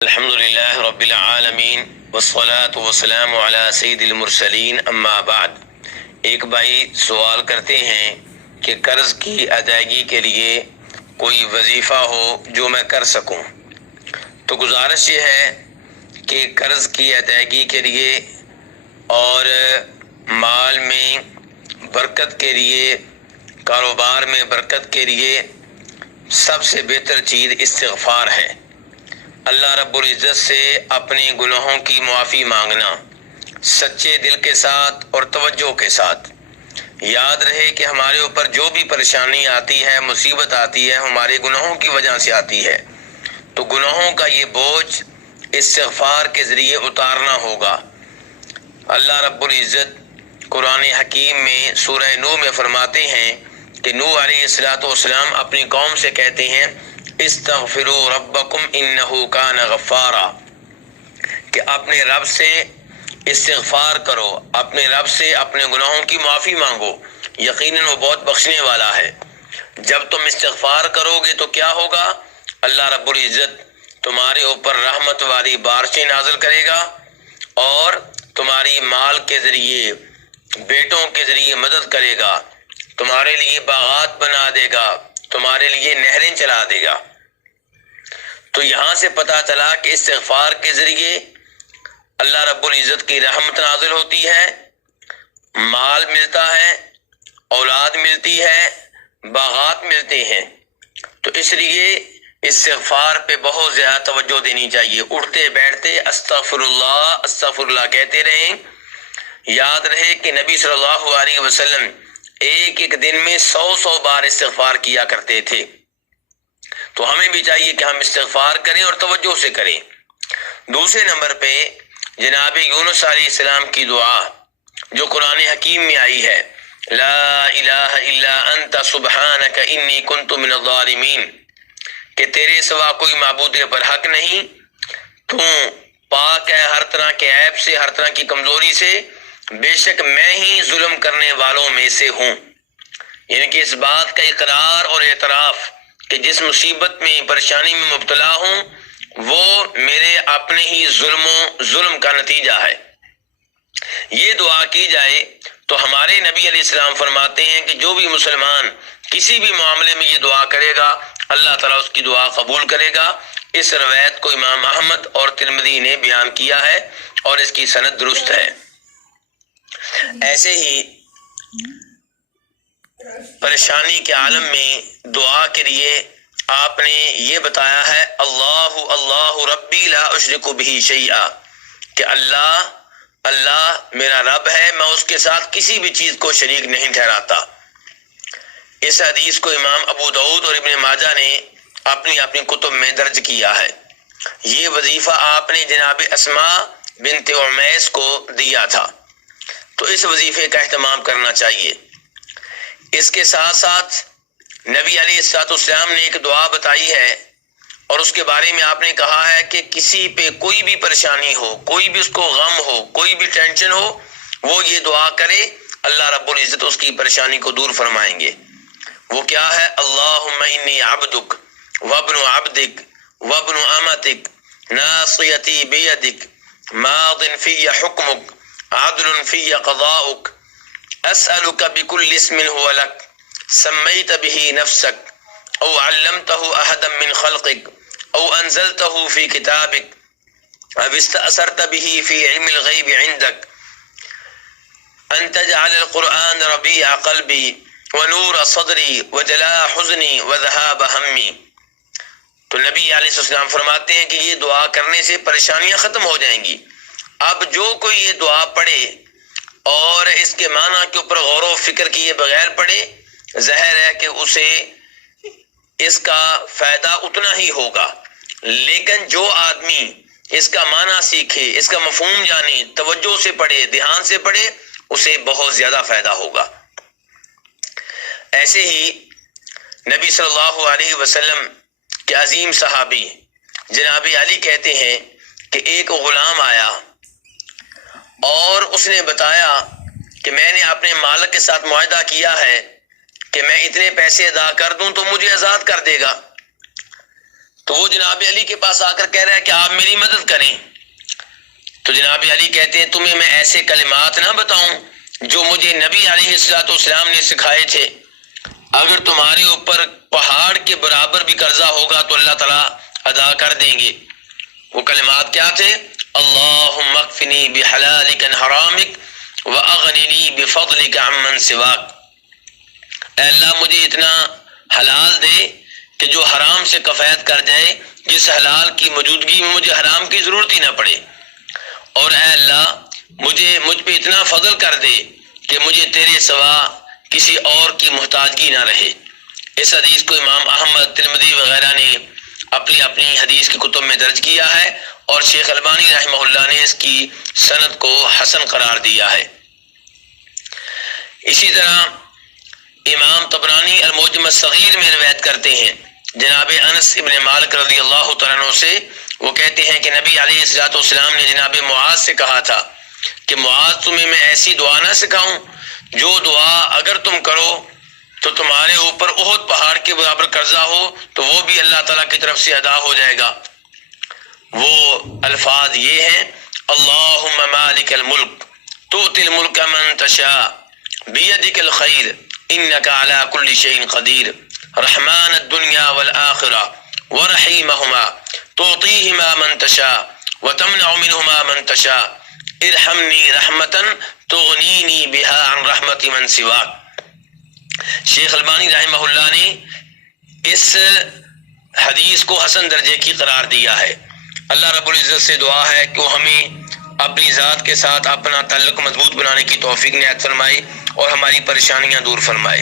الحمد للہ رب العالمین والصلاة والسلام علی سید المرسلین اما بعد۔ ایک بھائی سوال کرتے ہیں کہ قرض کی ادائیگی کے لیے کوئی وظیفہ ہو جو میں کر سکوں، تو گزارش یہ ہے کہ قرض کی ادائیگی کے لیے اور مال میں برکت کے لیے، کاروبار میں برکت کے لیے سب سے بہتر چیز استغفار ہے۔ اللہ رب العزت سے اپنے گناہوں کی معافی مانگنا سچے دل کے ساتھ اور توجہ کے ساتھ۔ یاد رہے کہ ہمارے اوپر جو بھی پریشانی آتی ہے، مصیبت آتی ہے، ہمارے گناہوں کی وجہ سے آتی ہے، تو گناہوں کا یہ بوجھ استغفار کے ذریعے اتارنا ہوگا۔ اللہ رب العزت قرآن حکیم میں سورہ نوح میں فرماتے ہیں کہ نوح علیہ السلام اپنی قوم سے کہتے ہیں استغفروا ربکم انہ کان غفارا، کہ اپنے رب سے استغفار کرو، اپنے رب سے اپنے گناہوں کی معافی مانگو، یقیناً وہ بہت بخشنے والا ہے۔ جب تم استغفار کرو گے تو کیا ہوگا؟ اللہ رب العزت تمہارے اوپر رحمت والی بارشیں نازل کرے گا اور تمہاری مال کے ذریعے، بیٹوں کے ذریعے مدد کرے گا، تمہارے لیے باغات بنا دے گا، تمہارے لیے نہریں چلا دے گا۔ تو یہاں سے پتہ چلا کہ استغفار کے ذریعے اللہ رب العزت کی رحمت نازل ہوتی ہے، مال ملتا ہے، اولاد ملتی ہے، باغات ملتے ہیں۔ تو اس لیے استغفار پہ بہت زیادہ توجہ دینی چاہیے۔ اٹھتے بیٹھتے استغفر اللہ کہتے رہیں۔ یاد رہے کہ نبی صلی اللہ علیہ وسلم ایک دن میں 100 بار استغفار کیا کرتے تھے۔ تو ہمیں بھی چاہیے کہ ہم استغفار کریں اور توجہ سے کریں۔ دوسرے نمبر پہ جناب یونس علیہ السلام کی دعا جو قرآن حکیم میں آئی ہے، لا الہ الا انت سبحانک انی کنت من الظالمین، کہ تیرے سوا کوئی معبود برحق نہیں، تو پاک ہے ہر طرح کے عیب سے، ہر طرح کی کمزوری سے، بے شک میں ہی ظلم کرنے والوں میں سے ہوں۔ یعنی کہ اس بات کا اقرار اور اعتراف کہ جس مصیبت میں، پریشانی میں مبتلا ہوں وہ میرے اپنے ہی ظلم کا نتیجہ ہے۔ یہ دعا کی جائے تو ہمارے نبی علیہ السلام فرماتے ہیں کہ جو بھی مسلمان کسی بھی معاملے میں یہ دعا کرے گا اللہ تعالیٰ اس کی دعا قبول کرے گا۔ اس روایت کو امام احمد اور ترمذی نے بیان کیا ہے اور اس کی سند درست ہے۔ ایسے ہی پریشانی کے عالم میں دعا کے لیے آپ نے یہ بتایا ہے اللہ ربی لا اشرک بہ شیئا، کہ اللہ میرا رب ہے، میں اس کے ساتھ کسی بھی چیز کو شریک نہیں ٹھہراتا۔ اس حدیث کو امام ابو داؤد اور ابن ماجہ نے اپنی کتب میں درج کیا ہے۔ یہ وظیفہ آپ نے جناب اسماء بنت عمیس کو دیا تھا، تو اس وظیفے کا اہتمام کرنا چاہیے۔ اس کے ساتھ ساتھ نبی علیہ السلام نے ایک دعا بتائی ہے اور اس کے بارے میں آپ نے کہا ہے کہ کسی پہ کوئی بھی پریشانی ہو، کوئی بھی اس کو غم ہو، کوئی بھی ٹینشن ہو، وہ یہ دعا کرے، اللہ رب العزت اس کی پریشانی کو دور فرمائیں گے۔ وہ کیا ہے؟ اللہم انی عبدک وابن عبدک وابن امتک ناصیتی بیدک ماض فی حکمک عدل فی قضاؤک اسألک بکل اسم هو لک سمیت به نفسک او علمته احدا من خلقک او انزلته فی کتابک او استأثرت به فی علم الغیب عندک ان تجعل القرآن ربیع قلبی ونور صدری وجلاء حزنی وذہاب ہمی۔ تو نبی علیہ السلام فرماتے ہیں کہ یہ دعا کرنے سے پریشانیاں ختم ہو جائیں گی۔ اب جو کوئی یہ دعا پڑھے اور اس کے معنی کے اوپر غور و فکر کیے بغیر پڑھے، ظاہر ہے کہ اسے اس کا فائدہ اتنا ہی ہوگا، لیکن جو آدمی اس کا معنی سیکھے، اس کا مفہوم جانے، توجہ سے پڑھے، دھیان سے پڑھے، اسے بہت زیادہ فائدہ ہوگا۔ ایسے ہی نبی صلی اللہ علیہ وسلم کے عظیم صحابی جناب علی کہتے ہیں کہ ایک غلام آیا اور اس نے بتایا کہ میں نے اپنے مالک کے ساتھ معاہدہ کیا ہے کہ میں اتنے پیسے ادا کر دوں تو مجھے آزاد کر دے گا۔ تو وہ جناب علی کے پاس آ کر کہہ رہا ہے کہ آپ میری مدد کریں. تو جناب علی کہتے ہیں تمہیں میں ایسے کلمات نہ بتاؤں جو مجھے نبی علیہ الصلوۃ والسلام نے سکھائے تھے. اگر تمہارے اوپر پہاڑ کے برابر بھی قرضہ ہوگا تو اللہ تعالیٰ ادا کر دیں گے. وہ کلمات کیا تھے؟ اللہم اکفنی بحلالک عن حرامک واغننی بفضلک عمن سواک. اے اللہ مجھے اتنا حلال دے کہ جو حرام سے کفایت کر جائے، جس حلال کی موجودگی میں مجھے حرام کی ضرورت ہی نہ پڑے. اور اے اللہ مجھ پہ اتنا فضل کر دے کہ مجھے تیرے سوا کسی اور کی محتاجگی نہ رہے. اس حدیث کو امام احمد، ترمذی وغیرہ نے اپنی حدیث کی کتب میں درج کیا ہے، اور شیخ البانی رحمہ اللہ نے اس کی سند کو حسن قرار دیا ہے. اسی طرح امام طبرانی المعجم الصغیر میں روایت کرتے ہیں جناب انس ابن مالک رضی اللہ تعالیٰ عنہ سے، وہ کہتے ہیں کہ نبی علیہ الصلوۃ والسلام نے جناب معاذ سے کہا تھا کہ معاذ تمہیں میں ایسی دعا نہ سکھاؤں جو دعا اگر تم کرو تو تمہارے اوپر احد پہاڑ کے برابر قرضہ ہو تو وہ بھی اللہ تعالیٰ کی طرف سے ادا ہو جائے گا. وہ الفاظ یہ ہیں: اللہم مالک الملک تؤتی الملک من تشاء بیدک الخیر انک علی کل شیء قدیر رحمان الدنیا والآخرہ ورحیمہما تعطیہما من تشاء وتمنع منہما من تشاء ارحمنی رحمتا تغنینی بہا عن رحمت من سواک. شیخ البانی رحمہ اللہ نے اس حدیث کو حسن درجے کی قرار دیا ہے. اللہ رب العزت سے دعا ہے کہ وہ ہمیں اپنی ذات کے ساتھ اپنا تعلق مضبوط بنانے کی توفیق عنایت فرمائے اور ہماری پریشانیاں دور فرمائے.